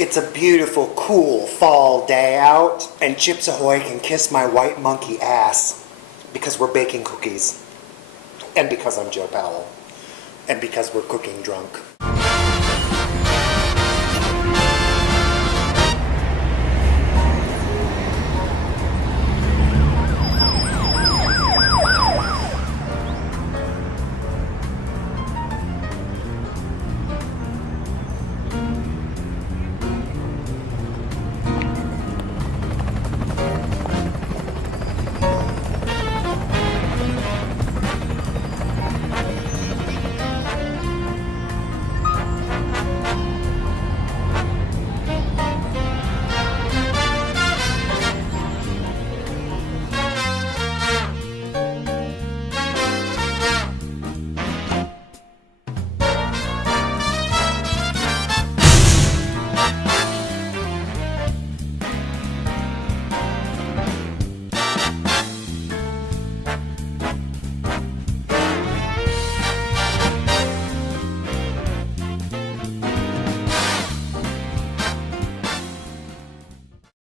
It's a beautiful, cool fall day out, and Chips Ahoy can kiss my white monkey ass because we're baking cookies, and because I'm Joe Powell, and because we're cooking drunk.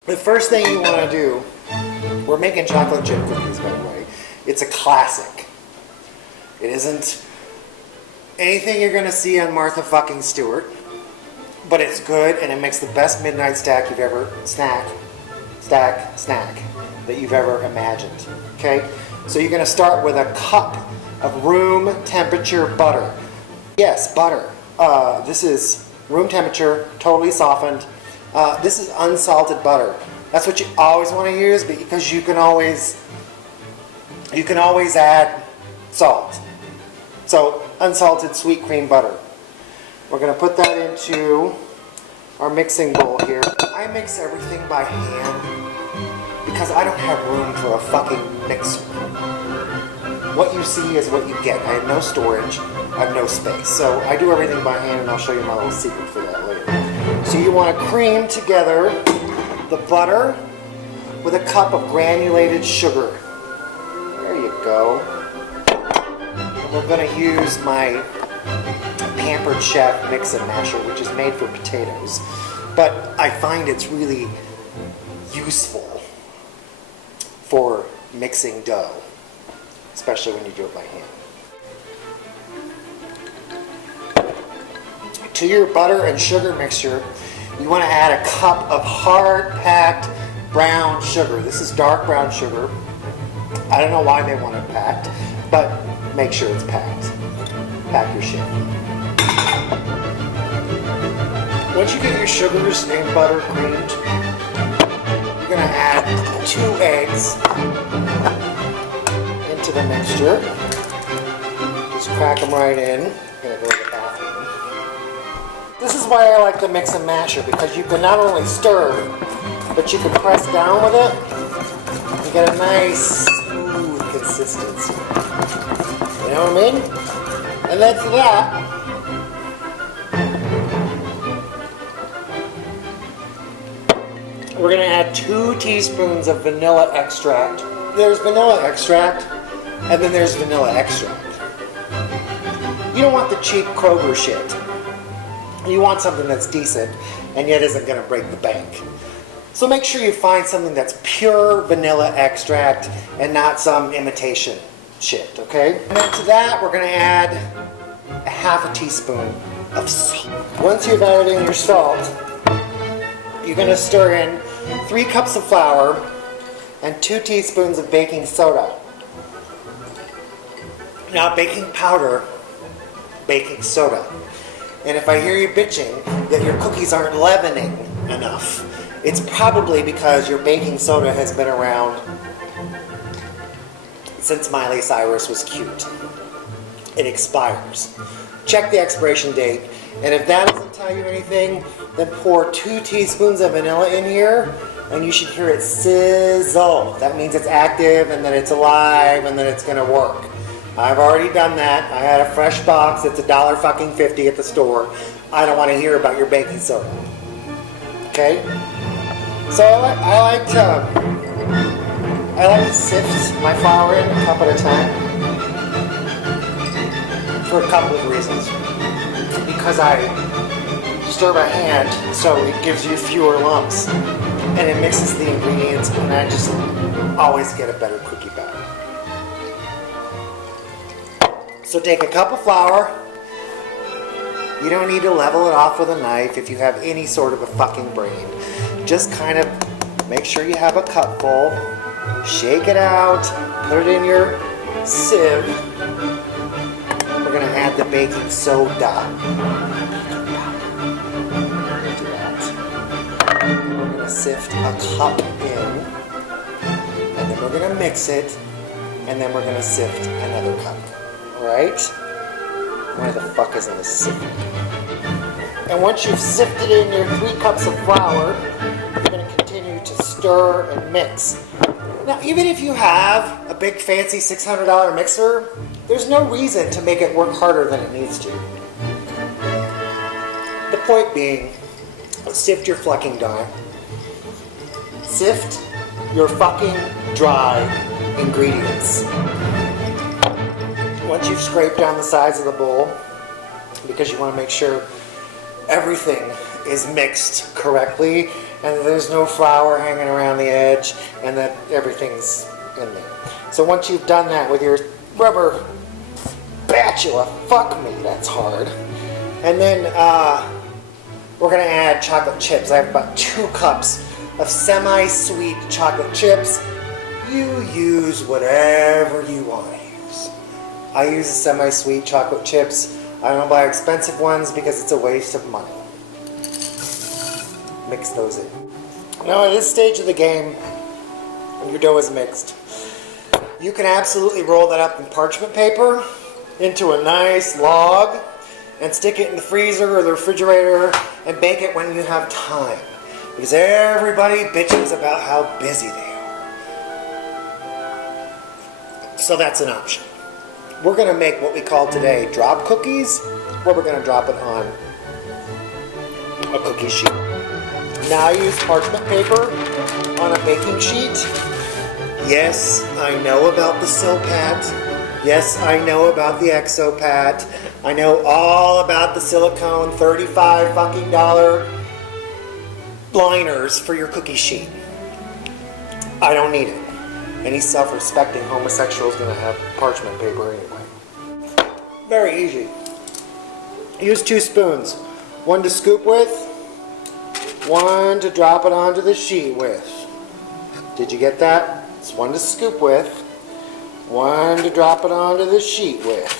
The first thing you want to do, we're making chocolate chip cookies, by the way. It's a classic. It isn't anything you're going to see on Martha fucking Stewart, but it's good and it makes the best midnight snack you've ever snack that you've ever imagined. Okay, so you're going to start with a cup of room temperature butter. Yes, butter. This is room temperature, totally softened. This is unsalted butter. That's what you always want to use, because you can always add salt. So unsalted sweet cream butter. We're going to put that into our mixing bowl here. I mix everything by hand because I don't have room for a fucking mixer. What you see is what you get. I have no storage. I have no space. So I do everything by hand, and I'll show you my little secret for that later. So you want to cream together the butter with a cup of granulated sugar. There you go. And we're going to use my Pampered Chef mix and masher, which is made for potatoes. But I find it's really useful for mixing dough, especially when you do it by hand. To your butter and sugar mixture, you want to add a cup of hard-packed brown sugar. This is dark brown sugar. I don't know why they want it packed, but make sure it's packed. Pack your shit. Once you get your sugars and butter creamed, you're going to add 2 eggs into the mixture. Just crack them right in. I'm going to go to the bathroom. This is why I like the mix and masher, because you can not only stir, but you can press down with it. You get a nice smooth consistency. You know what I mean? And then for that, we're going to add 2 teaspoons of vanilla extract. There's vanilla extract, and then there's vanilla extract. You don't want the cheap Kroger shit. You want something that's decent and yet isn't going to break the bank. So make sure you find something that's pure vanilla extract and not some imitation shit, okay? And then to that, we're going to add a ½ teaspoon of salt. Once you've added in your salt, you're going to stir in 3 cups of flour and 2 teaspoons of baking soda. Not baking powder, baking soda. And if I hear you bitching that your cookies aren't leavening enough, it's probably because your baking soda has been around since Miley Cyrus was cute. It expires. Check the expiration date, and if that doesn't tell you anything, then pour 2 teaspoons of vanilla in here, and you should hear it sizzle. That means it's active, and that it's alive, and that it's going to work. I've already done that. I had a fresh box. It's $1.50 at the store. I don't want to hear about your baking soda. Okay? So I like to sift my flour in a cup at a time for a couple of reasons. Because I just stir by hand so it gives you fewer lumps. And it mixes the ingredients, and I just always get a better cookie batter. So take a cup of flour. You don't need to level it off with a knife if you have any sort of a fucking brain. Just kind of make sure you have a cupful. Shake it out. Put it in your sieve. We're going to add the baking soda. Into that. We're going to sift a cup in. And then we're going to mix it. And then we're going to sift another cup. Alright? Where the fuck is this sifting? And once you've sifted in your 3 cups of flour, you're going to continue to stir and mix. Now, even if you have a big fancy $600 mixer, there's no reason to make it work harder than it needs to. The point being, sift your fucking dye. Sift your fucking dry ingredients. Once you've scraped down the sides of the bowl, because you want to make sure everything is mixed correctly and there's no flour hanging around the edge and that everything's in there. So once you've done that with your rubber spatula, fuck me, that's hard. And then we're going to add chocolate chips. I have about 2 cups of semi-sweet chocolate chips. You use whatever you want to use. I use the semi-sweet chocolate chips. I don't buy expensive ones because it's a waste of money. Mix those in. Now at this stage of the game, when your dough is mixed, you can absolutely roll that up in parchment paper into a nice log and stick it in the freezer or the refrigerator and bake it when you have time. Because everybody bitches about how busy they are. So that's an option. We're going to make what we call today drop cookies, where we're going to drop it on a cookie sheet. Now I use parchment paper on a baking sheet. Yes, I know about the Silpat. Yes, I know about the Exopat. I know all about the silicone $35 fucking liners for your cookie sheet. I don't need it. Any self-respecting homosexual is going to have parchment paper anyway. Very easy. Use 2 spoons. 1 to scoop with, 1 to drop it onto the sheet with. Did you get that? It's 1 to scoop with, 1 to drop it onto the sheet with.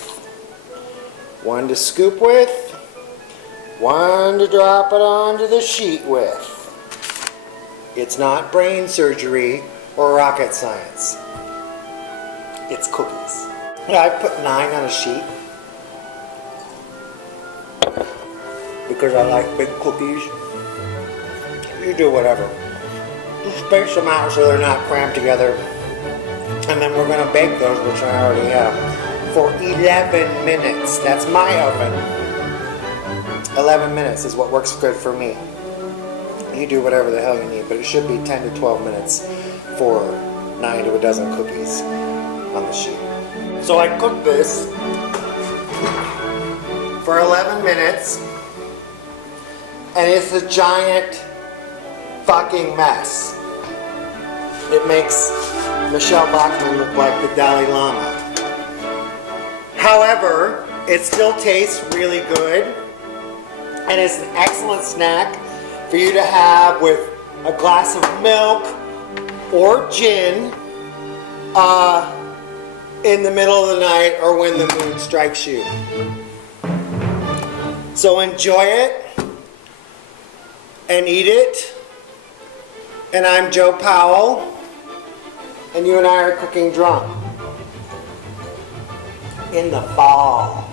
1 to scoop with, 1 to drop it onto the sheet with. It's not brain surgery or rocket science. It's cookies. Yeah, I put 9 on a sheet because I like big cookies. You do whatever. Just space them out so they're not crammed together. And then we're going to bake those, which I already have, for 11 minutes. That's my oven. 11 minutes is what works good for me. You do whatever the hell you need, but it should be 10 to 12 minutes for 9 to a dozen cookies on the sheet. So I cooked this for 11 minutes, and it's a giant fucking mess. It makes Michelle Bachmann look like the Dalai Lama. However, it still tastes really good, and it's an excellent snack for you to have with a glass of milk or gin in the middle of the night or when the mood strikes you. So enjoy it and eat it. And I'm Joe Powell, and you and I are cooking drunk in the fall.